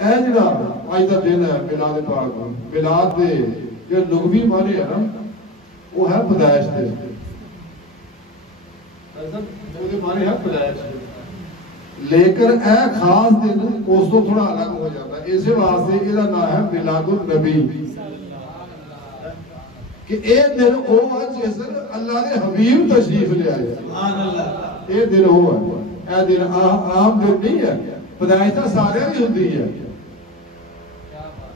اے جڑا اج دا دن ہے میلاد پاک میلاد دے جو لغوی معنی ہے نا وہ ہے پیدائش دے معنی ہے پیدائش لیکن اے خاص دن اس تو تھوڑا الگ ہو جاتا ہے اسی واسطے یہ نام ہے میلاد النبی کہ اے دن وہ ہے جس دن اللہ نے حبیب تشریف لے آئے اے دن وہ ہے اے دن عام دن نہیں ہے پیدائش تو سارے بھی ہوتی ہے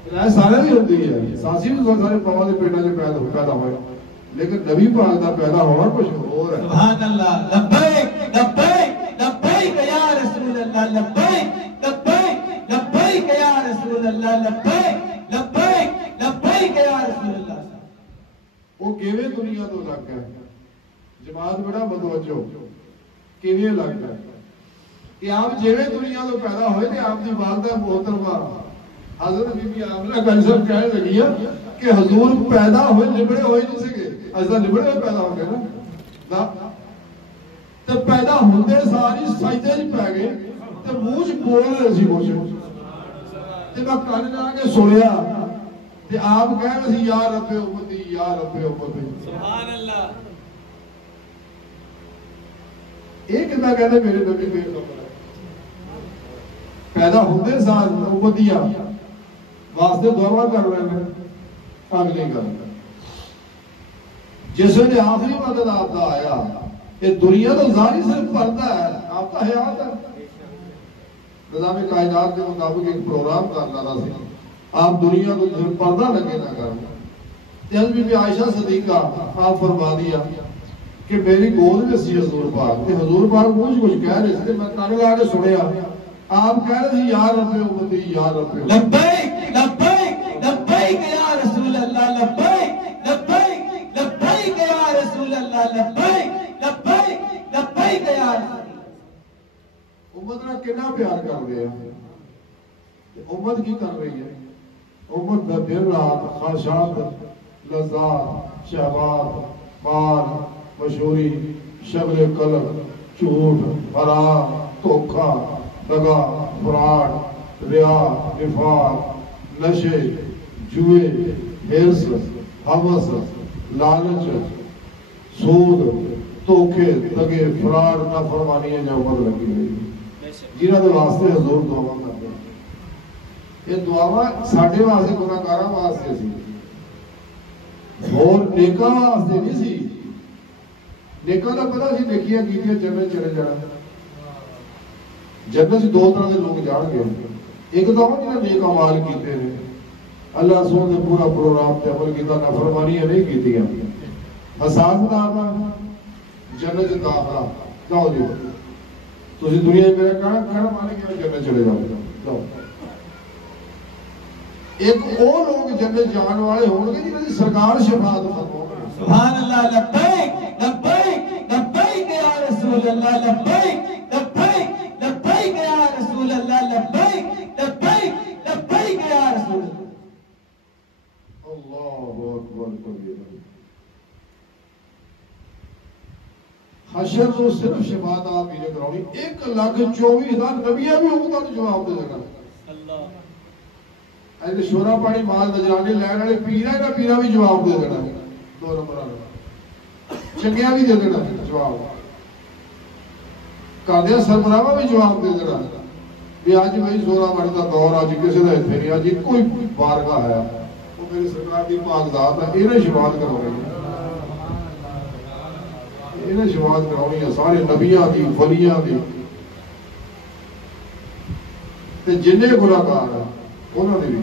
پیدائش سارے بھی ہوتی ہے ساسی بھی سارے پاؤں کے پیٹا جو پیدا ہوئے لیکن نبی پاک دا پیدا ہونا کچھ اور ہے سبحان اللہ لبیک لبیک لبیک یا رسول اللہ لبیک لبیک لبیک یا رسول اللہ لبیک لبیک لبیک یا رسول اللہ وہ کیویں دنیا تو لگ گئے جماعت بڑا متوجہ کیویں لگ گئے کہ آپ جیویں دنیا تو پیدا ہوئے تھے آپ دی والدہ محترمہ حضرت بی بی آمنہ کا صاحب کہنے لگی ہے کہ حضور پیدا ہوئے لبڑے ہوئے نہیں سکے ایسا لبڑے ہوئے پیدا ہو گئے نا تو پیدا ہوتے ساری سجدے جی پہ گئے تو منہ بول رہے سی کچھ تو میں کان جا کے سنیا تو آپ کہہ رہے سی یا رب امتی یا رب امتی سبحان اللہ ایک کہتا کہتے میرے نبی بے خبر ہے پیدا ہوتے سال امتیاں واسطے دعا کر رہے ہیں اگلی کر جس نے آخری مدد آپ کا آیا یہ دنیا تو ظاہری صرف پردہ ہے آپ کا حیات ہے نظام کائنات کے مطابق ایک پروگرام کرنا تھا آپ دنیا کو صرف پردہ لگے نہ کرنا جب بی بی عائشہ صدیقہ آپ فرما دیا کہ میری گود میں سی حضور پاک کہ حضور پاک کچھ کہہ رہے تھے میں کان لگا کے سنیا آپ کہہ رہے تھے یا رب امتی یا رب لبیک لبیک لبیک یا رسول اللہ لبیک لبیک لبیک یا رسول اللہ لبیک لبیک لبیک یا رسول امت نے کتنا پیار کر رہے ہیں امت کی کر رہی ہے امت میں دن رات خواہشات لذات شہوات مال مشہوری شغل قلب جھوٹ حرام دھوکہ دغا فراڈ ریا نفاق نشے جوئے ہرس ہوس لالچ سود دھوکے دغے فراڈ نافرمانی ہے جو امت لگی ہوئی جنہاں دے واسطے حضور دعا کرتے ہیں یہ دعا ساڈے واسطے گناہگاراں واسطے سی اور نیکاں واسطے نہیں سی نیکاں دا پتہ سی نیکیاں کیتیاں جنت چلے جانا جنت سے دو طرح کے لوگ جان گے ایک تو وہ جنہیں نیک اعمال کیتے ہیں اللہ رسول نے پورا پروگرام تے عمل کیتا نافرمانیاں نہیں کیتیاں حساب دارنا جنت داخلہ جاؤ جی تسی دنیا میں میرا کہنا مانے کہ جنت چلے جاؤ جاؤ ایک وہ لوگ جنت جان والے ہوں گے جنہیں سرکار شفاعت فرمائے سبحان اللہ لبیک لبیک لبیک یا رسول اللہ لبیک لبیک لبیک یا رسول اللہ لبیک لبیک لبیک یا رسول اللہ اکبر کبیر حشر تو صرف شفاعت آپ ہی نے کرانی 1,24,000 نبیاں بھی امتوں نے جواب دے دینا ایسے شورا پانی مال نجرانی لین والے پیرا کا پیرا بھی جواب دے دینا دو نمبر والے چنگیا بھی دے دینا جواب قادیہ سربراہ بھی جواب دے دینا بھی آج بھائی سورا بڑھ کا دور آج کسی دا اتنے نہیں آج کوئی بارگاہ ہے وہ میری سرکار دی پاک ذات ہے انہیں شفاعت کرونی ہے انہیں شفاعت کرونی ہے سارے نبیاں دی ولیاں دی تے جنہیں گناہگار ہیں انہوں نے بھی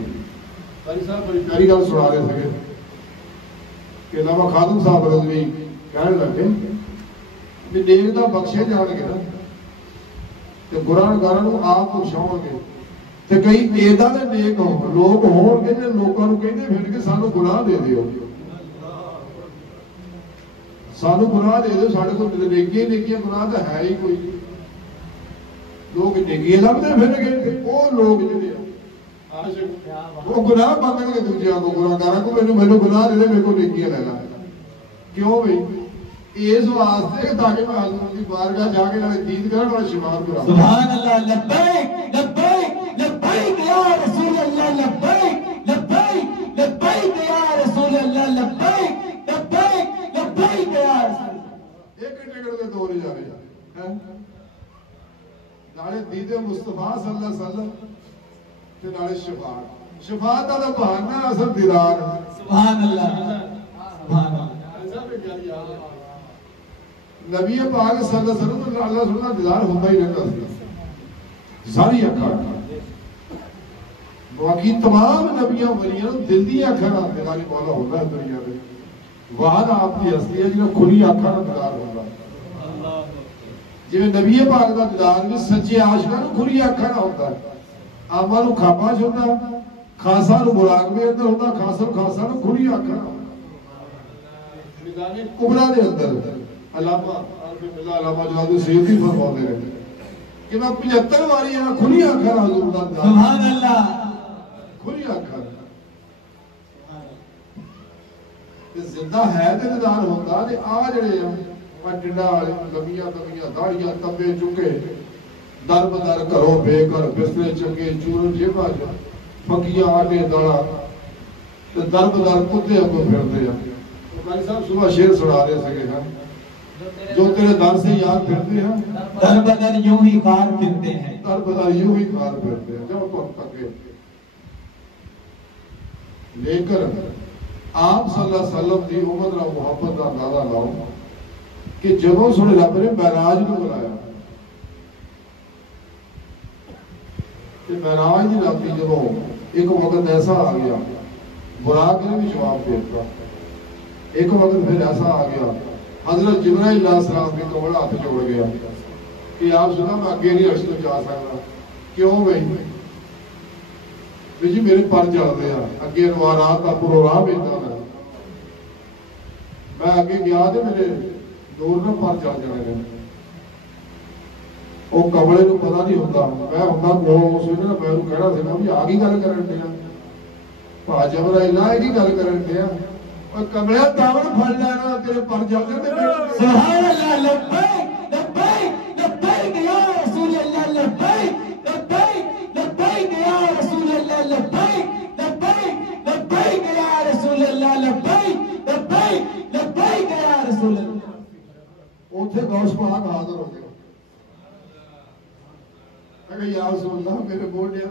قاری صاحب بڑی پیاری گل سنا رہے تھے کہ علامہ خادم صاحب رضوی کہنے لگے کہ نیک دا بخشے جان گے نا تے گناہگاراں نوں آپ بخشاؤ گے تے کئی ایدا دے نیک لوگ ہون گے جے لوکاں نوں کہندے پھر کے سانوں گناہ دے دیو سانوں گناہ دے دیو ساڈے کول نیکیاں گناہ تے ہے ہی کوئی لوگ نیکیاں لبدے پھر گئے او لوگ جڑے وہ گناہ بندے کے دوجیاں کو گناہگاراں کو مینوں گناہ دے دے میرے کو نیکیاں لے لا کیوں بھئی اس واسطے تاکہ میں حضور کی بارگاہ جا کے نال دید کرن اور شفاعت کراں سبحان اللہ لبیک لبیک لبیک یا رسول نالے دید مصطفیٰ صلی اللہ علیہ وسلم تے نالے شفاعت شفاعت دا بہانہ اصل دیدار سبحان اللہ سبحان اللہ نبی پاک صلی اللہ علیہ وسلم اللہ سبحانہ دیدار ہوتا ہی رہتا سی ساری اکھاں باقی تمام نبیوں ولیوں دل دی اکھاں دیداری مولا ہوتا ہے دنیا میں وہاں آپ کی اصلی ہے جنہوں کھلی اکھاں دیدار ہوتا ہے جی نبی پاک دا دیدار بھی سچے عاشقاں کھلی اکھاں ہوتا ہے آما نو کھاپا چھوٹا خاصا نو براق میں اندر ہوتا خاصا نو کھلی اکھاں میدان کبرا دے اندر علامہ عارف باللہ علامہ جلال سیدی فرما دے رہے کہ میں 75 واری ہے کھلی اکھاں حضور دا دیدار سبحان اللہ کھلی اکھاں زندہ ہے تے دیدار ہوتا تے آ جڑے ٹنڈا والے لمیاں داڑیاں تبے چکے در بدر کرو بے کر بسترے چکے چور جیبا جا پکیاں آٹے داڑا تے در بدر کتے اگو پھرتے ہیں بھائی صاحب صبح شیر سنا رہے سکے ہیں جو تیرے در سے یاد پھرتے ہیں در بدر یوں ہی کار پھرتے ہیں در بدر یوں ہی کار پھرتے ہیں جب تو تکے لے کر آپ صلی اللہ علیہ وسلم دی امت را محبت دا اندازہ لاؤ کہ جبوں سنے رب نے معراج کو بلایا کہ معراج دی رات دی جبوں ایک وقت ایسا آ گیا براق نے بھی جواب دیتا ایک وقت پھر ایسا آ گیا حضرت جبرائیل علیہ السلام بھی کمڑا ہاتھ جوڑ گیا کہ آپ سنا میں آگے نہیں عرش تو جا سکتا کیوں بھائی جی میرے پر جڑ دیا اگے انوارات کا پروگرام ایتا میں آگے گیا تھے میرے دور نہ پر جڑ جانے نے وہ کمڑے کو پتا نہیں ہوتا میں ہوتا وہ سوچنا میں وہ کہنا تھا بھی آگے گل کرن دیا پا جبرائیل آئے گی گل کرن دیا اور کمڑے دامن پھڑ لینا تیرے پر جڑ دے سبحان اللہ لبیک لبیک لبیک یا رسول اللہ لبیک لبیک لبیک یا رسول اللہ لبیک لبیک لبیک یا رسول اللہ لبیک لبیک لبیک یا رسول اللہ اوتھے غوث پاک حاضر ہو گئے اگر یا رسول اللہ میرے موڈے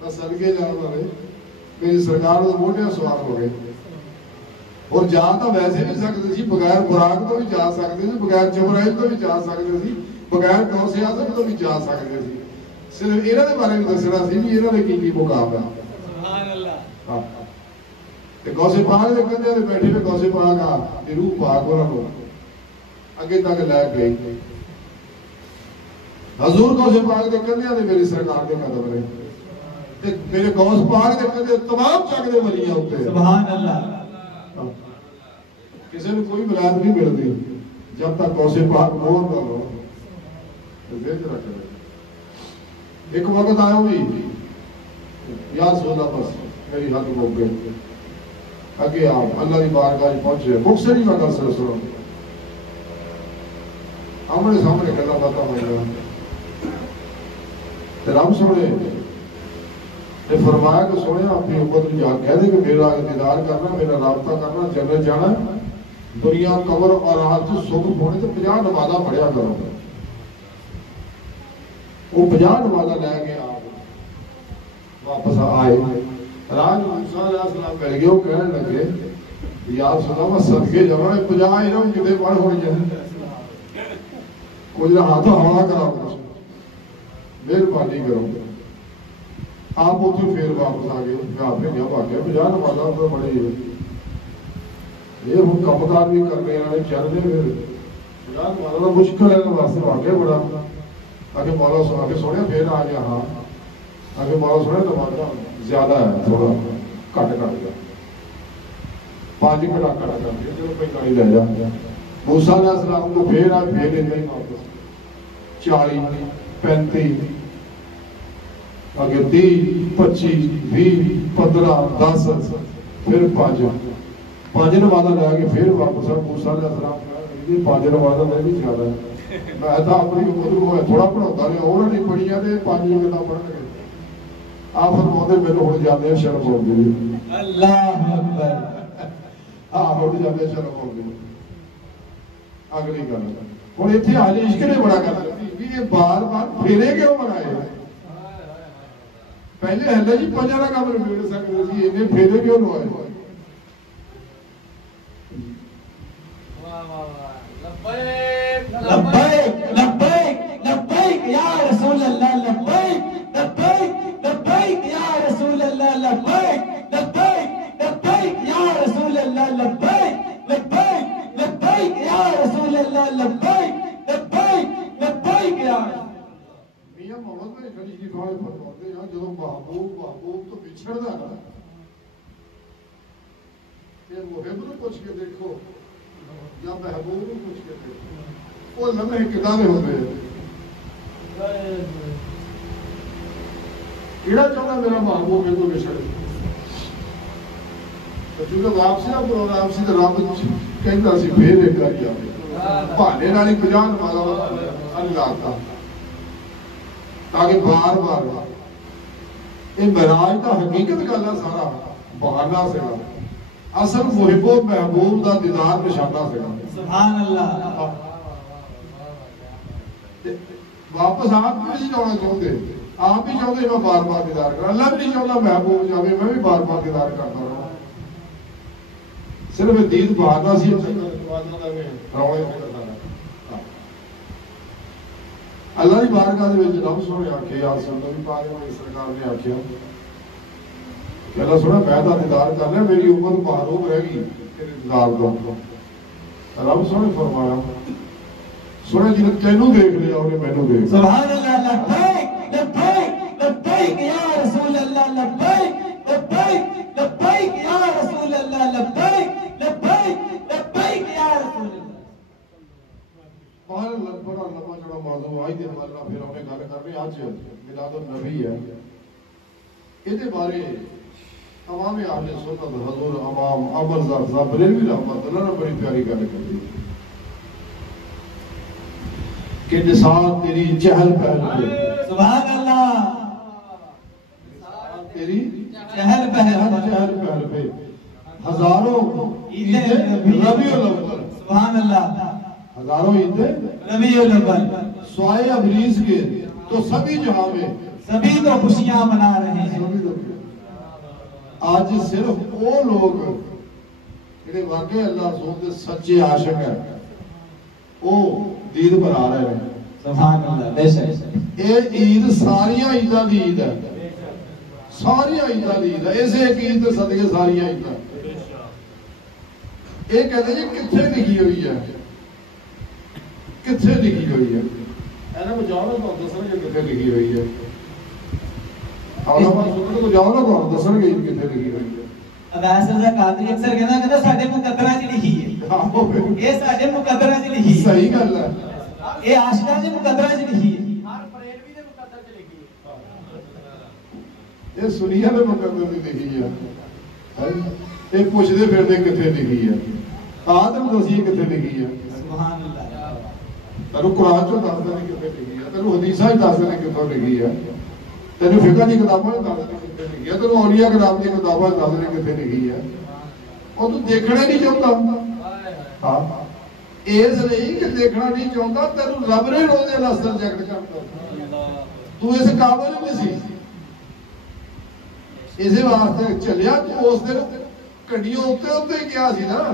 میں صدقے جانا والے میری سرکار تو موڈے سوار ہو گئے اور جا تو ویسے بھی سکتے سی بغیر براق تو بھی جا سکتے سی بغیر جبرائیل تو بھی جا سکتے سی بغیر غوث اعظم تو بھی جا سکتے سی صرف انہاں دے بارے میں دسنا سی بھی انہاں نے کی مقام ہے سبحان اللہ کہ غوث پاک دے کندھے تے بیٹھے تے غوث پاک آ تے روح پاک انہاں نوں اگے تک لے گئی حضور غوث پاک دے کندھے تے میری سرکار دے قدم رہے تے میرے غوث پاک دے کندھے تمام چک دے ولیاں اوتے سبحان اللہ کسی نے کوئی ولایت نہیں ملتی جب تک غوث پاک مہر نہ لو ذکر کرے ایک وقت آیا ہوئی یا رسول اللہ بس میری حد ہو گئی اگے آپ اللہ کی بارگاہ پہنچے مکھ سے نہیں میں کر سکتا آمنے سامنے کرنا پتا ہوگا رب سونے نے فرمایا کہ سونے اپنی امت کو کہہ دے کہ میرا انتظار کرنا میرا رابطہ کرنا جنت جانا دنیا قبر اور راحت سے سکھ ہونے تو 50 نمازاں پڑھیا کرو وہ 50 نمازاں لے کے آپ واپس آئے راج موسیٰ علیہ السلام مل گئے وہ کہنے لگے یا رسول اللہ صدقے جانا 50 انہوں کتے پڑھ ہو جائے کوئی ہاتھ ہوا کرا مہربانی کرو آپ اتنے پھر واپس آ گئے میں آپ نے کیا بھاگیا 50 نمازاں تو بڑے یہ ہوں کم کار بھی کرنے والے چل رہے پھر 50 نمازاں مشکل ہے واسطے واقعہ بڑا آگے مولا سنا کے سونے پھر آ گیا ہاں آگے مولا سونے نمازاں زیادہ ہے تھوڑا کٹ گیا 5 منٹ کٹ کر دیا چلو کوئی گاڑی لے جا موسیٰ علیہ السلام کو پھر آج پھر اتنا ہی واپس 40 35 آگے 30 25 20 15 10 پھر 5 نمازاں لے کے پھر واپس موسیٰ علیہ السلام یہ 5 نمازاں میں بھی زیادہ ہے میں تو اپنی امت کو تھوڑا پڑھاتا رہا اور نہیں پڑھیا تے 5 کتاب پڑھ گئے آپ فرماتے میرے ہوں جانے شرم ہو گئی اللہ اکبر ہوں جانے شرم ہو گئی اگلی گل ہوں اتنے آج عشق نے بڑا کر دیا بھی یہ بار بار پھیرے کیوں بنائے پہلے ہلے جی پنجا کا کام نبیڑ سکتے سی انہیں پھیرے کیوں لوائے لبیک لبیک لبیک یا رسول اللہ لبیک لبیک لبیک یا رسول اللہ لبیک لبیک لبیک یا رسول اللہ لبیک لبیک لبیک یا رسول اللہ لبیک لبیک لبیک یا میاں محمد میں کھڑی کی دعائیں فرماتے ہیں جدوں محبوب محبوب تو بچھڑدا نا یہ محب نوں پوچھ کے دیکھو یا محبوب نوں پوچھ کے دیکھو وہ لمحے کداں دے ہوندے کیڑا چاہتا میرا محبوب ہے تو بچھڑے تو چونکہ واپسی کا پروگرام سی تو رب کہندا سی پھر ایک کر کے بہانے نال ہی بجان والا اللہ کا تاکہ بار بار یہ معراج کا حقیقت گل ہے سارا بہانہ سے اصل محب و محبوب دا دیدار نشانہ سے سبحان اللہ واپس آپ بھی نہیں جانا چاہتے آپ بھی چاہتے میں بار بار دیدار کروں اللہ بھی نہیں چاہتا محبوب جاوے میں بھی بار بار دیدار کرتا رہا صرف دید بہانہ سی اللہ کی بارگاہ دے وچ رب سونے آکھے یا نبی پاک نے سرکار نے آکھیا کہ اللہ سونا میں تا دیدار کرنا میری امت محروم رہ گئی تیرے دیدار تو رب سونے فرمایا سونے جن تینوں دیکھ لیا انہیں مینوں دیکھ سبحان اللہ لبیک لبیک لبیک یا رسول اللہ لبیک لبیک لبیک یا رسول اللہ لبیک لبیک لبیک یا رسول اللہ بہر بڑا لمبا چڑا موضوع آئی دے ہمارا پھر ہمیں گل کرنے آج میلاد النبی ہے یہ بارے تمام اہل سنت حضور امام ابو ذر بریلوی رحمۃ اللہ نے بڑی پیاری گل کی کہ نثار تیری چہل پہل پہ سبحان اللہ تیری چہل پہل پہ ہزاروں عید ربیع الاول سبحان اللہ ہزاروں عید ربیع الاول سوائے ابلیس کے تو سبھی جہاں میں سبھی تو خوشیاں منا رہے ہیں آج صرف وہ لوگ جنہیں واقعی اللہ رسول کے سچے عاشق ہیں وہ عید منا رہے ہیں سبحان اللہ بے شک یہ عید ساریاں عیداں دی عید ہے ساریاں عیداں دی عید ہے ایسے ایک عید کے صدقے ساریاں عیداں یہ کہتے ہیں کتنے لکھی ہوئی ہے کتنے لکھی ہوئی ہے اینا کو جاؤ نا تو دسن کے کتنے لکھی ہوئی ہے علماء سنت کو جاؤ نا تو دسن کے کتنے لکھی ہوئی ہے اباس رضا قادری اکثر کہنا ساڈے مقدراں وچ لکھی ہے یہ ساڈے مقدراں وچ لکھی ہے صحیح گل ہے یہ عاشقاں دے مقدراں وچ لکھی ہے ہر بریلوی دے مقدر وچ لکھی ہے یہ سنیہ دے مقدر وچ لکھی ہے یہ پوچھدے پھردے کتنے لکھی ہے آدم دسی کتنے لکھی ہے سبحان اللہ تینوں قرآن چوں دس دے کتنے لکھی ہے تینوں حدیثاں وچ دس دے کتنے لکھی ہے تینوں فقہ دی کتاباں وچ دس دے کتنے لکھی ہے تینوں اولیاء کرام دی کتاباں وچ دس دے کتنے لکھی ہے اور تو دیکھنا نہیں چاہتا ہاں اس نہیں کہ دیکھنا نہیں چاہتا تینوں رب نے روزے دا سبجیکٹ کرتا تو اس قابل نہیں سی اسی واسطے چلیا تو اس دن کڈیوں اوتے اوتے کیا سی نا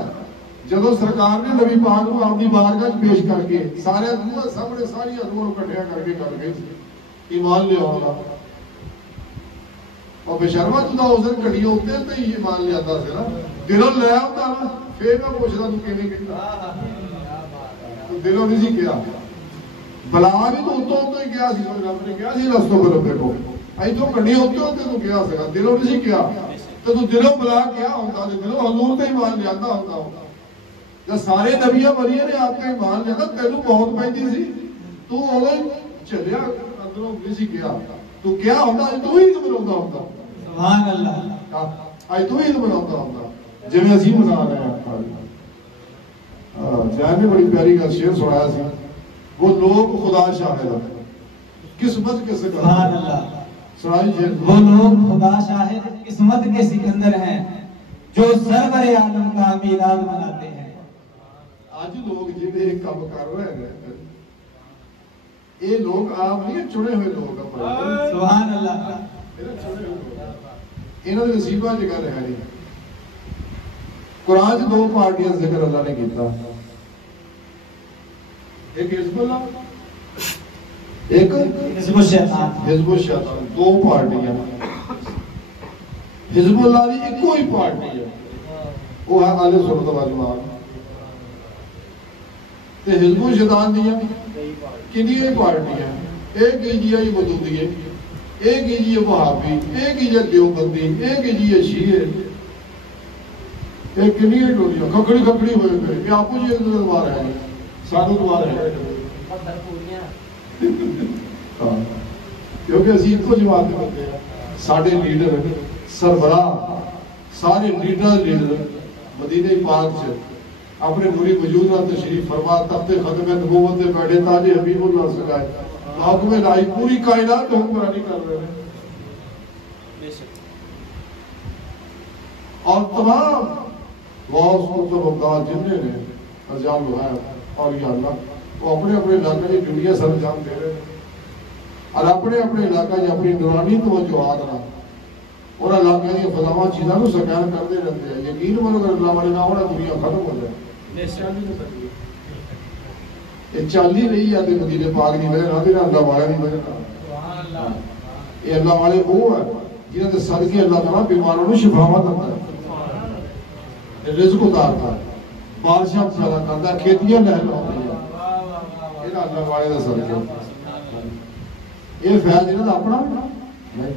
جدو سرکار نے نبی پاک کو اپنی بارگاہ پیش کر کے سارے روح سامنے ساری روح اکٹھیا کر کے کر گئی ایمان لے آؤں گا اور بشرما تو اس دن کڈیوں اوتے تے ہی ایمان لے آتا سی نا دلوں لے آتا نا پھر میں پوچھتا تو کیویں کہتا تو دلوں نہیں سی کیا بلا بھی تو اتوں اتوں ہی کیا سی رب نے کیا سی رستوں پر ربے کو ائی تو کڈیوں اوتے اوتے تو کیا سکا دلوں نہیں سی کیا تو دلوں بلا کیا ہوتا دلوں حضور تے ایمان لے آتا ہوتا جب سارے نبیاں ولیاں نے آپ کا ایمان لیا تھا تینوں بہت پیندی سی تو اوے چلیا اندروں نہیں سی کیا تو کیا ہوتا تو ہی تو بناوندا ہوتا سبحان اللہ اج تو ہی تو بناوندا ہوتا جویں اسی بنا رہے ہیں جان نے بڑی پیاری گل شعر سنایا سی وہ لوگ خدا شاہد ہیں قسمت کے سکندر سبحان اللہ سنائی شعر وہ لوگ خدا شاہد قسمت کے سکندر ہیں جو سرور عالم کا میلاد مناتے ہیں اج لوگ جڑے کام کر رہے ہیں یہ لوگ عام نہیں چنے ہوئے لوگ سبحان اللہ انہوں نے نصیبہ جگہ رہا نہیں قرآن سے دو پارٹیاں ذکر اللہ نے کیتا ایک حزب اللہ ایک حزب الشیطان حزب الشیطان دو پارٹیاں حزب اللہ دی ایک کوئی پارٹی ہے وہ ہے اہل سنت والجماعت تے حزب الشیطان دیا کنی پارٹیاں ایک جی ہے مودودی ایک جی ہے وہابی ایک جی ہے دیوبندی ایک جی ہے شیعہ ایک کنی ٹولیاں کھکڑی کھکڑی ہوئے پہ یہ آپ کو جی دوار ہے سانو دوار ہے کیونکہ اسی اتو جواب دے بندے ہیں ساڑھے لیڈر سربراہ سارے لیڈر مدینہ پاک سے اپنے نوری وجود نہ تشریف فرما تخت ختم نبوت میں بیٹھے تاج حبیب اللہ سکائے حکم لائی پوری کائنات میں حکمرانی کر رہے ہیں اور تمام غوث قطب ابدال جنہیں نے ارجان لوہائے اور یا اللہ وہ اپنے اپنے علاقہ کی ڈیوٹیاں سر انجام دے رہے ہیں اور اپنے اپنے علاقہ کی اپنی نورانی توجہات رہا اور علاقہ کی فضاوہ چیزاں کو سکین کرتے رہتے ہیں یقین مانو اگر اللہ والے نہ ہونا دنیا ختم ہو جائے یہ چالی نہیں آتے مدینہ پاک دی وجہ نہ دینا اللہ والے دی وجہ نہ یہ اللہ والے وہ ہے جنہوں نے صدقے اللہ تعالیٰ بیماروں میں شفاوت کرتا ہے رزق اتارتا ہے بارشاں پیدا کرتا ہے کھیتیاں لہلا ہوتی ہیں یہ اللہ والے دا صدقے یہ فیض انہوں نے اپنا نہیں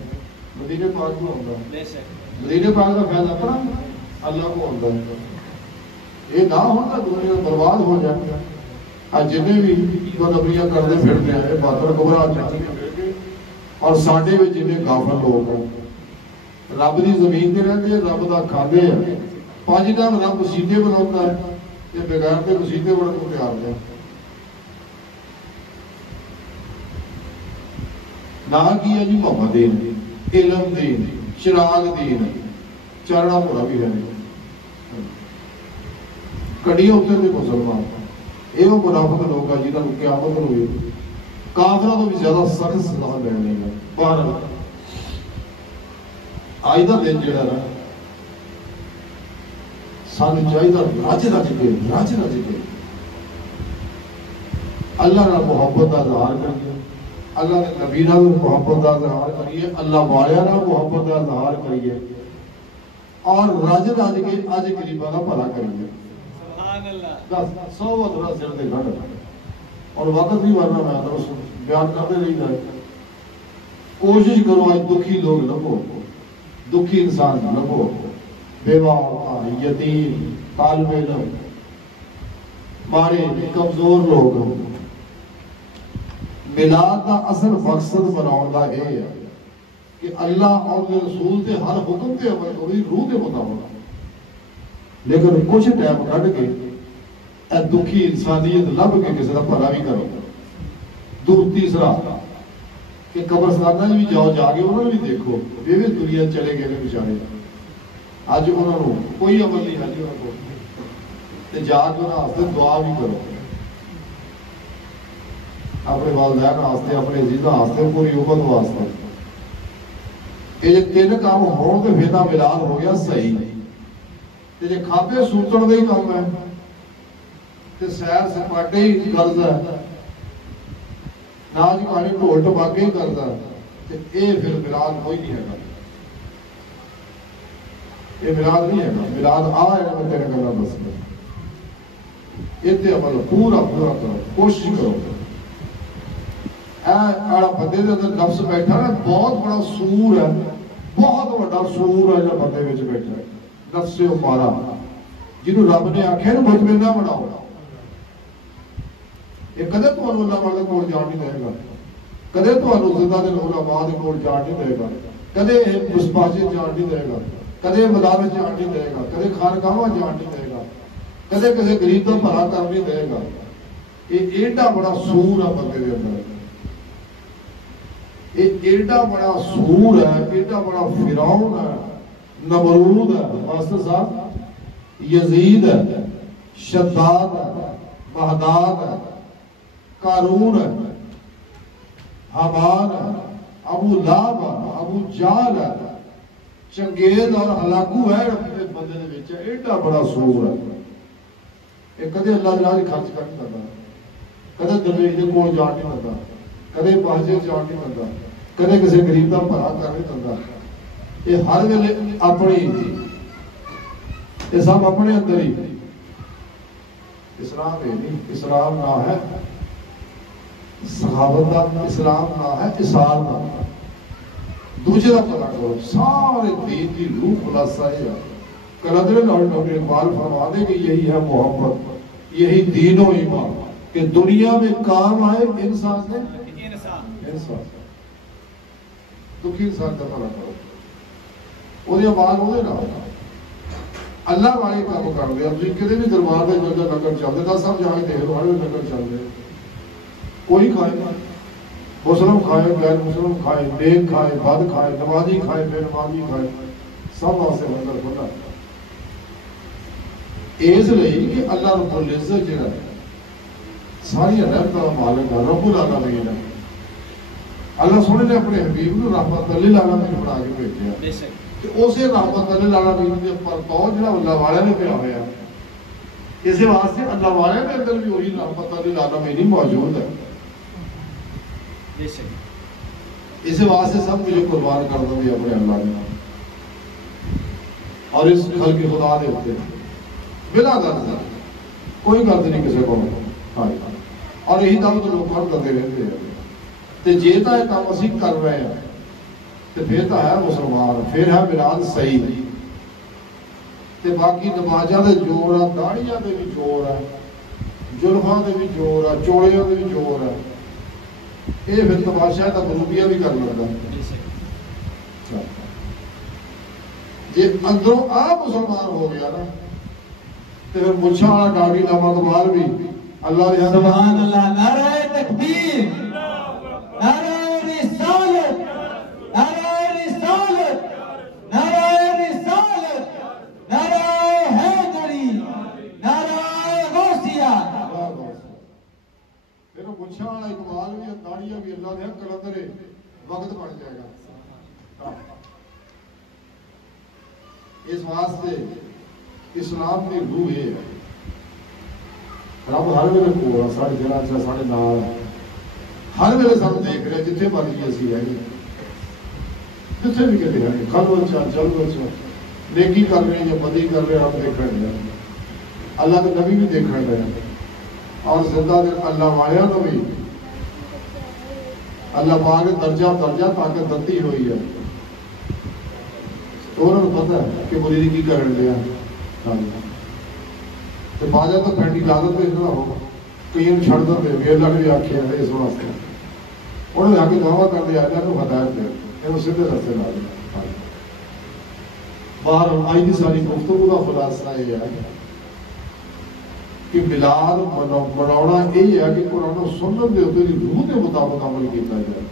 مدینہ پاک کو ہوتا ہے مدینہ پاک کا فیض اپنا اللہ کو ہوتا ہے یہ نہ ہوتا دنیا برباد ہو جائے آج جنہیں بھی نبریاں کرتے پھرتے ہیں باتر گھبراہ چاہتے ہیں اور ساڈے میں جنہیں غافل لوگ ہیں رب دی زمین تے رہتے ہیں رب دا کھاندے ہیں پانچ ٹائم رب مسیطے بناتا ہے یہ بغیر تے مسیطے بڑھنے کو تیار ہیں نہ کیا جی محمد دین علم دین چراغ دین چرنا پورا بھی ہے کڑیاں ہوتے تھے مسلمان یہ وہ منافق لوگ ہیں جنہوں نے قیامت ہوئی کافرہ تو بھی زیادہ سخت سزا لینے گا بہرحال آج دا دن جڑا رہا سانو چاہیے رج کے اللہ نال محبت کا اظہار کریے اللہ نے نبی نال محبت کا اظہار کریے اللہ والیاں نال محبت کا اظہار کریے اور رج کے اج غریباں دا بھلا کریے سو ادھرا سر دے گھڑ اور وقت نہیں ورنہ میں تو بیان کرتے رہی جائے کوشش کرو آج دکھی لوگ لگو دکھی انسان لگو بیوہ یتیم طالب علم مارے کمزور لوگ میلاد کا اصل مقصد بناؤں دا ہے کہ اللہ اور رسول تے ہر حکم تے عمل کرو روح دے مطابق لیکن کچھ ٹائم کٹ کے اے دکھی انسانیت لب کے کسی کا بھلا بھی کرو دور تیسرا کہ قبرستانہ بھی جاؤ جا کے انہوں نے بھی دیکھو یہ بھی دنیا چلے گئے بیچارے آج انہوں نے کوئی عمل نہیں آج انہوں کو جا کے انہوں نے دعا بھی کرو اپنے والدین واسطے اپنے عزیزاں واسطے پوری امت واسطے یہ تین کام ہون تے پھر ملاد ہو گیا صحیح تے جے کھاپے سوتن دے ہی کام ہے تے سیر سپاٹے ہی قرض ہے ناج پانی ڈھول ٹپاکے ہی قرض ہے تے اے پھر ملاد کوئی نہیں ہے گا یہ ملاد نہیں ہے گا ملاد آ ہے میں تیرے گلا بس اتنے عمل پورا کرو کوشش کرو اے بندے دے اندر نفس بیٹھا ہے بہت بڑا سور ہے بہت بڑا سور ہے جو بندے وچ بیٹھا ہے نفس امارہ جنہوں رب نے آکھے نا مطمئن نہ بناؤ یہ کدے تو اللہ والے کول جان نہیں دے گا کدے تو زندہ دے علماء دے کول جان نہیں دے گا کدے مسجد جان نہیں دے گا کدے مدارس جان نہیں دے گا کدے خانقاہاں جان نہیں دے گا کدے کسے غریب دا بھلا کر نہیں دے گا یہ ایڈا بڑا سور ہے بندے دے اندر یہ ایڈا بڑا سور ہے ایڈا بڑا فرعون ہے نمرود ہے ماسٹر صاحب یزید ہے شداد ہے، بہداد ہے، قارون ہے، حامان ہے، ابو لہب ہے، ابو جہل ہے، چنگیز اور ہلاکو ہے اپنے بندے دے وچ ایڈا بڑا سور ہے. یہ کدے اللہ دے راہ خرچ کر نہیں کرتا، کدے درویش دے کول جان نہیں کرتا، کدے پاسے جان نہیں کرتا، کدے کسی غریب دا بھلا کر نہیں کرتا. یہ ہر ویلے اپنی یہ سب اپنے اندر ہی. اسلام یہ نہیں، اسلام نہ ہے صحابت دا، اسلام نہ ہے اسار دا. دوسرے کا پتہ کرو، سارے دین کی روح خلاصہ ہے. کلندر لاہور ڈاکٹر اقبال فرما دے کہ یہی ہے محبت، یہی دین و ایمان کہ دنیا میں کام آئے انسان سے انسان دکھی انسان کا پتہ کرو. وہ آواز وہ نہ اللہ والے کام کر دے. اب کسی بھی دربار میں جو لنگر چلتے دس سب جا کے دیکھ لو، ہر لنگر چل رہے کوئی کھائے مسلم کھائے غیر مسلم کھائے، نیک کھائے بد کھائے، نمازی کھائے بے نمازی کھائے، سب واسطے لنگر کھلا. اس لیے کہ اللہ رب العزت جڑا ہے ساری رحمت کا مالک ہے، رب العالمین ہے. اللہ سونے نے اپنے حبیب کو رحمت للعالمین بنا کے بھیجا. اسے رحمت للعالمین دے پرتو جڑا اللہ والے نے پیا ہوا، اس واسطے اللہ والے کے اندر بھی وہی رحمت للعالمین موجود ہے. اس واسطے سب مجھے قربان کر دوں گی اپنے اللہ نے اور اس گھر کی خدا دے ہوتے بلا غرض کوئی غرض نہیں کسی کو. اور یہی کام تو لوگ کرتے رہتے ہیں. تو جے تو یہ کام اسی کر رہے ہیں تو پھر تو ہے مسلمان، پھر ہے میلاد صحیح. تو باقی نمازاں دے جوڑ ہے، داڑیاں دے بھی جوڑ ہے، جلفاں دے بھی جوڑ ہے، چوڑیاں دے بھی جوڑ ہے. یہ پھر تماشا ہے تو مروبیہ بھی کر لیتا. جی اندروں آپ مسلمان ہو گیا نا تو پھر مچھا والا ڈاڑی لاما تو بعد بھی اللہ نے سبحان اللہ. نعرہ تکبیر، نعرہ رسالت، نعرہ رسالت، نعرہ رسالت، نعرہ حیدری، نعرہ غوثیہ. پھر مچھا والا اقبال بھی داڑیاں بھی اللہ نے کلندر وقت بڑھ جائے گا. اس واسطے اسلام کی روح یہ ہے. رب ہر ویلے کول ہے، سارے دلوں چ سارے نال ہے، ہر ویلے سانوں دیکھ رہے جتھے مرضی اسی ہے، جتھے بھی کہتے ہیں خلوت چ جلوت چ نیکی کر رہے ہیں یا بدی کر رہے ہیں، رب دیکھ رہے ہیں. اللہ کے نبی بھی دیکھ رہے ہیں اور زندہ دل اللہ والوں کو بھی اللہ پاک نے درجہ طاقت دتی ہوئی ہے. تو انہوں نے پتہ ہے کہ مرید کی کرن دیا تو باجا تو پھر اجازت پہ اتنا ہو کئی چھڑ دیں پھر لگ بھی آکھے ہیں اس واسطے انہوں نے آگے دعویٰ کر دیا اللہ کو ہدایت دے انہوں سیدھے رستے لا دیا. باہر آئی دی ساری گفتگو کا خلاصہ یہ ہے کہ میلاد مناونا یہی ہے کہ قرآن و سنت دے اوپر روح کے مطابق عمل کیتا جائے،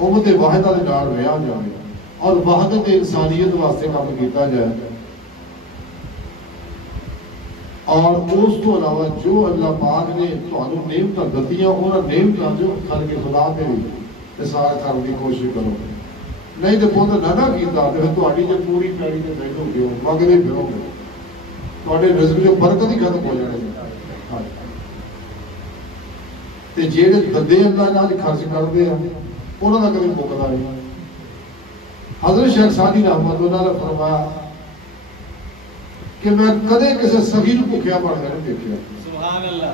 امت واحدہ دے نال رہیا جائے اور وحدت انسانیت واسطے کام کیتا جائے. اور اس کو علاوہ جو اللہ پاک نے تانوں نعمتاں دتیاں انہاں نعمتاں جو کر کے خدا دے اظہار کرنے کی کوشش کرو. نہیں تو پوت نہ کیتا تو تہاڈی جو پوری پیڑی تے بیٹھو گے مگدے پھرو گے، تہاڈے رزق جو برکت ہی ختم ہو جانے. تے جڑے بندے اللہ نال خرچ کردے ہیں انہاں دا کبھی مکدا نہیں. حضرت شیخ سعدی رحمۃ اللہ علیہ فرمایا کہ میں کدے کسی سخی کو بھوکیا پڑھنا نہیں دیکھا. سبحان اللہ.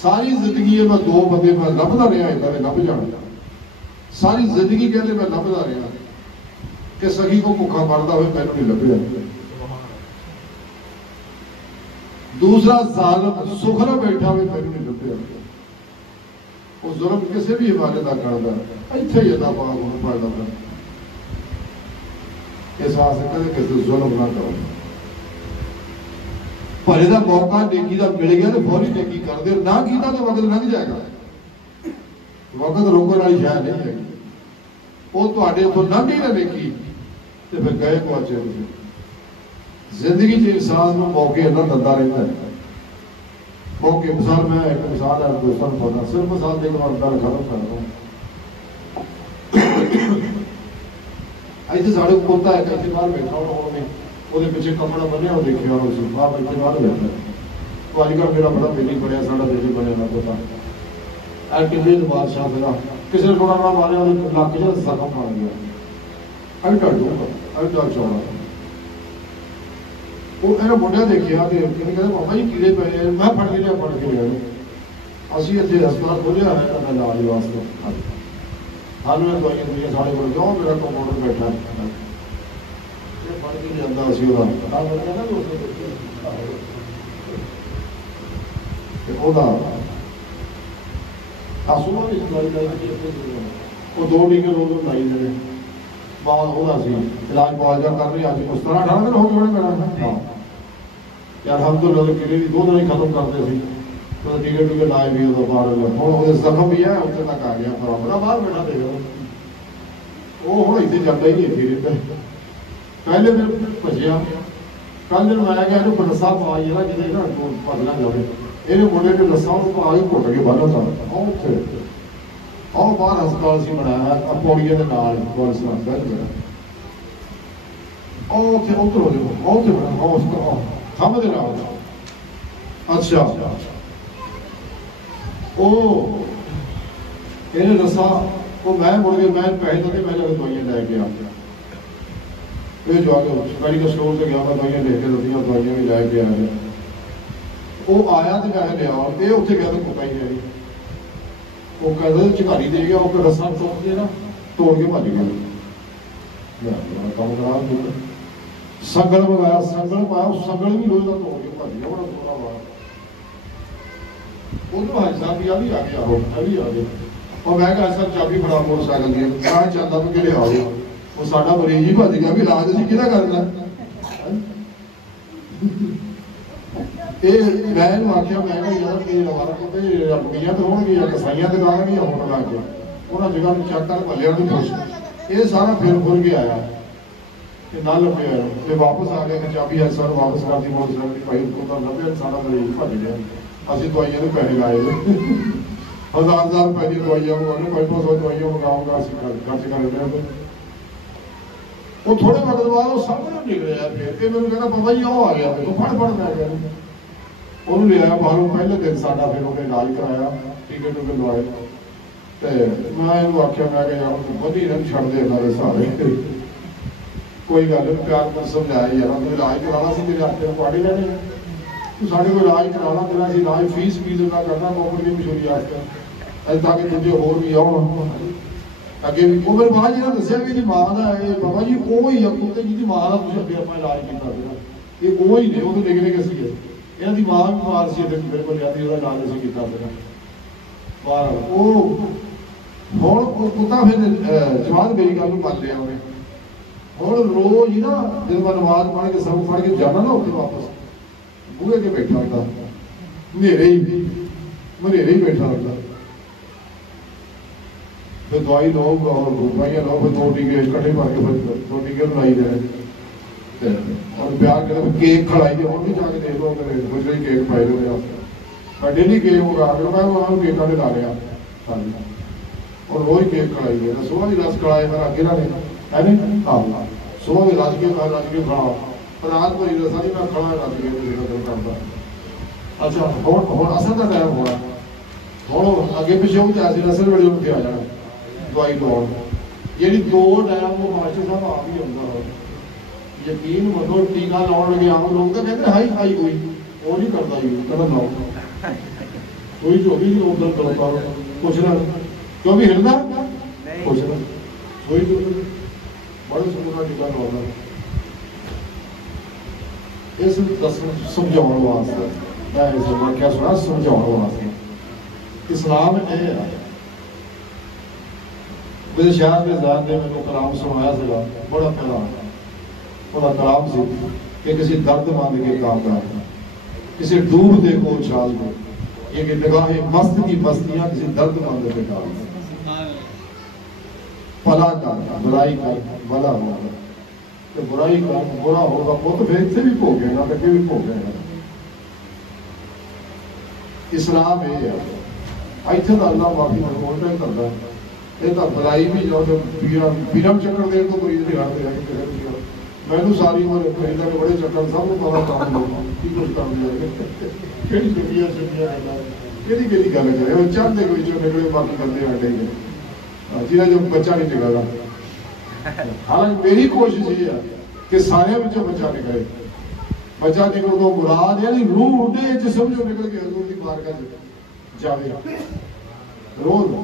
ساری زندگی میں دو بندے میں لبدا رہا ادھر لب جانا، ساری زندگی کہتے میں لبدا رہا کہ سخی کو بھوکا مردا ہوئے میں نہیں لبیا. دوسرا ظالم سکھنا بیٹھا ہوئے میں نہیں لبیا. وہ ظلم کسی بھی عبادت کا کرتا اتنے ہی ادا پاک ہونا پڑتا تھا. اس واسطے کدے کسی ظلم نہ کرو. بھلے کا موقع نیکی کا مل گیا تو فوری نیکی کر دے، نہ کیتا تو وقت لنگ جائے گا. وقت روکنے والی شاید نہیں ہے وہ تھوڑے اتوں لنگ ہی نہ نیکی تو پھر گئے پہنچے. زندگی چ انسان کو موقع اللہ دتا رہتا ہے. اوکے مثال میں ایک مثال ہے دوستوں کو پتا صرف مثال دے کے گل ختم کر دوں ایسے ساڑھے کو پوتا ہے کہ باہر بیٹھا انہوں نے وہ پیچھے کپڑا بنیا وہ دیکھا باہر بیٹھے باہر بیٹھا تو اج کل میرا بڑا بیلی بنیا ساڑھا بیلی بنیا نہ پتا اے کلے دے بادشاہ میرا کسی نے تھوڑا نہ ماریا وہ لاکھ جا زخم مار گیا ایڈا چوڑا وہ اینا منڈیا دیکھیا تے کہتے بابا جی کیڑے پے میں پھڑ کے لیا اسی اتنے ہسپتال کھولیا ہے میں علاج واسطے ہال میں دوائیاں دوائیاں ساڑھے کو کیوں میرا کمپاؤنڈر بیٹھا یہ پڑھ کے جانا اسی وہ وہ دو ٹیکے روز لائی دے بعد وہ علاج معالجہ کر رہی اج اس طرح 18 دن ہو گئے میرا یار ہم تو لوگ کلے بھی 2 دن ہی ختم کرتے تھے تو ٹیکے ٹوکے لائے بھی وہ باہر ہوں وہ زخم بھی ہے اتنے تک آ گیا برابر باہر بیٹھا دے گا وہ ہوں اتنے جاتا ہی نہیں تھی رہتا پہلے میں بچیا کل دن میں گیا یہ رسا پا نا جی نا پتلا جائے یہ منڈے نے رسا پا کے گھٹ کے باہر تھا آؤ باہر ہسپتال سے بنایا پوڑیاں کے نال اتنے ادھر ہو جاؤ تھم دے اچھا یہ رسا وہ میں مڑ کے میں پیسے دے میں جا دوائیاں لے کے آ گیا یہ جو آ کے میڈیکل اسٹور سے گیا میں دوائیاں لے کے دیا دوائیاں بھی لے کے آ گیا وہ آیا تو میں لیا یہ اتنے گیا تو کتا ہی ہے وہ کہتے چکاری دے گیا وہ رسا توڑ کے نا توڑ کے بج گیا کام خراب سنگل منگایا سنگل پایا سنگل بھی لوہے کا توڑ کے بج گیا بڑا تھوڑا بار وہ بھائی صاحب بھی آ گیا ہو ابھی آ گیا اور میں کہا سر چابی بڑا موٹر سائیکل دیا میں چاہتا تو کہ آ گیا وہ ساڈا مریض ہی بج گیا بھی علاج اسی کہنا کرنا میں آخیا میں یار نیت ہو گئی کسائیاں دکان گیا ہوٹل آ کے انہوں نے جگہ چیک کر پلیا نہیں خوش یہ سارا پھر پھر کے آیا نہ لبے آیا پھر واپس آ گیا چابی ہے سر واپس کر دی موٹر سائیکل بھائی کو لبے سارا مریض بج گیا اسی دوائیاں کے پیسے لائے 1000 روپئے کی دوائیاں کوئی 500 دوائیاں منگاؤں گا خرچ کر رہے ہیں وہ تھوڑے وقت بعد وہ سامنے نکلے یار پھر یہ میرے کہنا بابا جی وہ آ گیا تو پڑھ پڑھ میں گیا انہوں لے آیا باہروں پہلے دن ساڈا پھر انہیں علاج کرایا ٹیکے ٹوکے لوائے میں یہ آخیا میں کہ یار بدھی نہیں چھڑ دے سارے سارے کوئی گل نہیں پیار کر سمجھایا یار تو علاج کرانا سی میرے ہاتھ میں پاڑی لینے تو سارے کو علاج کرانا دینا سی علاج فیس نہ کرنا گورنمنٹ کی مشہوری واسطے تاکہ دوجے ہور بھی آؤ اگے وہ میرے بعد جہاں دسیا بھی جی ماں کا بابا جی وہی اگوں جی ماں کا کچھ اگے اپنا علاج کیا یہ وہی نے وہ تو نکلے گے سی یہاں کی ماں بھی بیمار سی میرے کو لیا وہ علاج اسی کیا باہر وہ ہوں پتا پھر جماعت میری گل من لیا انہیں ہوں روز ہی نا جب میں نماز پڑھ کے سب پڑھ کے جانا نا اتنے واپس بوہے کے بیٹھا ہوتا میرے ہی بیٹھا ہوتا پھر دوائی لو اور دوائیاں لو پھر 2 ٹیکے کٹھے مار کے پھر 2 ٹیکے لائی دے اور پیار کرے کیک کھڑائی دے اور بھی جا کے دیکھ لو کچھ نہیں کیک پائے دے ڈیلی کیک منگا کے میں وہاں کیکاں لا گیا اور وہی کیک کھڑائی دے صبح بھی رس کھڑائے میرا اگے نہ ہے نہیں ہاں صبح بھی رس کے کھڑا رات کو رسا نہیں میں کھڑا رس کے کرتا اچھا ہوں اصل کا ٹائم ہونا ہوں اگے پیچھے ہو جائے اصل بڑی اٹھے آ جانا دوائی لاؤ جی 2 ٹائم وہ ماسٹر صاحب آپ ہی آتا یقین منو ٹیکا لاؤن لگے آم لوگ تو کہتے ہائی ہائی کوئی وہ نہیں کرتا قدم لاؤ کوئی جو بھی ادھر کرتا پوچھنا کیوں بھی ہلنا پوچھنا کوئی جو بڑے سکون ٹیکا لاؤ اس سمجھاؤ واسطے میں اس کیا سنا سمجھاؤ واسطے اسلام یہ میرے شہر کے ذات نے میرے کلام سنایا سا بڑا کلام سی کہ کسی درد مند کے کام کرنا کسی ڈوب دے کو چھال دے یہ کہ نگاہ مست کی مستیاں کسی درد مند کے کام بھلا کر برائی کر بھلا ہوگا تو برائی کر برا ہوگا وہ تو پھر سے بھی بھوگے گا لگے بھی بھوگے گا اسلام یہ ہے ایتھے دا اللہ معافی منگوتا ہی کرتا ہے یہ تو بلائی بھی جاؤ تو پیرم چکر دین تو مریض نہیں ہٹتے ہیں میں نے ساری عمر مریضوں کے بڑے چکر سب کو پتا کام لوگ کی کچھ کر دیا کہڑی چھٹیاں کرنا کہڑی کہڑی گل کرے وہ چند کے بچوں نکلے باقی کرتے ہٹے گئے جنہیں جو بچہ نہیں نکلتا حالانکہ میری کوشش یہ ہے کہ سارے بچوں بچہ نکلے بچہ نکل تو مراد یعنی روح اٹھے جسم جو نکل کے حضور کی بارگاہ جاوے روز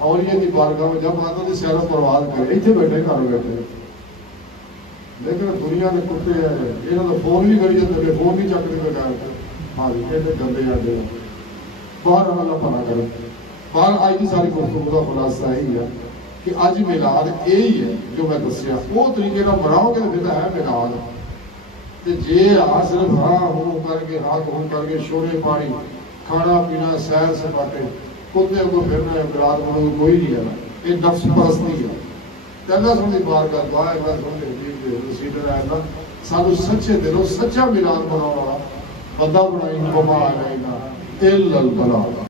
اور یہ بارگاہ میں جب آتا تو سیر و پرواز کرے اتنے بیٹھے گھر بیٹھے لیکن دنیا کے کتے ہیں یہاں تو فون بھی کری جاتے فون بھی چکنے کے گھر ہاں جی کہتے گندے جاتے ہیں باہر اللہ بنا کرے باہر آج کی ساری گفتگو کا خلاصہ یہی ہے کہ اج میلاد یہی ہے جو میں دسیا وہ طریقے کا بناؤ گے پھر ہے میلاد جی آ صرف ہاں ہوں کر کے ہاتھ ہوں کر کے شورے پانی کھانا پینا سیر سپاٹے کتے کو پھرنا ہے میلاد منو کوئی نہیں ہے یہ نفس پرستی ہے اللہ سن دی بار کا دعا ہے اللہ سن دی حبیب دے رسیدر ہے اللہ سانو سچے دلوں سچا میلاد بناؤ والا بندہ بنائی وما علینا الا البلاغ